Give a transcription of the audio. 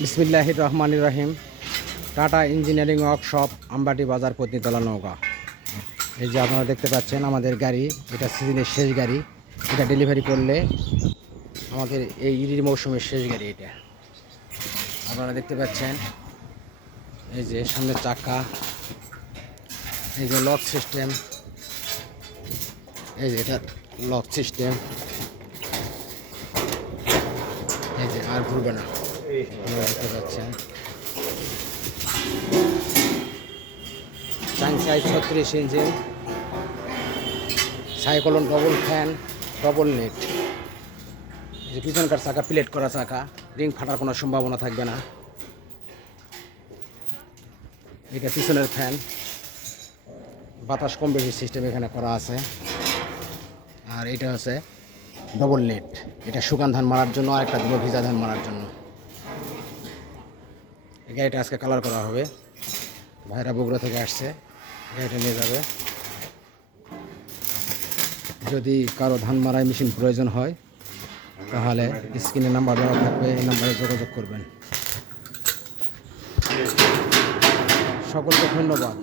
বিসমিল্লাহির রহমানির রহিম। Tata engineering workshop, আমবাটি বাজার, পত্নীতলা, নওগাঁ। এই যে আপনারা দেখতে পাচ্ছেন আমাদের গাড়ি, এটা সিজনের শেষ গাড়ি। এটা ডেলিভারি করলে আমাদের এই ঈদের মৌসুমের শেষ গাড়ি এটা। আপনারা দেখতে পাচ্ছেন এই যে সামনের চাকা, এই যে লক সিস্টেম, এই যে এটা লক সিস্টেম, এই যে আর ঘুরবে না। আপনারা দেখতে পাচ্ছেন সাইজ 36 ইঞ্চিন, cyclone double fan, double net. যে পিছনকার চাকা প্লেট করা চাকা, রিং ফাটার কোনো সম্ভাবনা থাকবে না। এটা পিছনের ফ্যান, বাতাস কম বেশি সিস্টেম এখানে করা আছে। আর এটা হচ্ছে ডবল নেট, এটা শুকান ধান মারার জন্য, আর একটা দিব ভিজা ধান মারার জন্য। এই গাড়িটা আজকে কালার করা হবে, ভাইরা বগুড়া থেকে আসছে, গাড়িটা নিয়ে যাবে। যদি কারো ধান মারাই মেশিন প্রয়োজন হয় তাহলে স্ক্রিনে নাম্বার দেওয়া থাকবে, এই নাম্বারে যোগাযোগ করবেন। সকলকে ধন্যবাদ।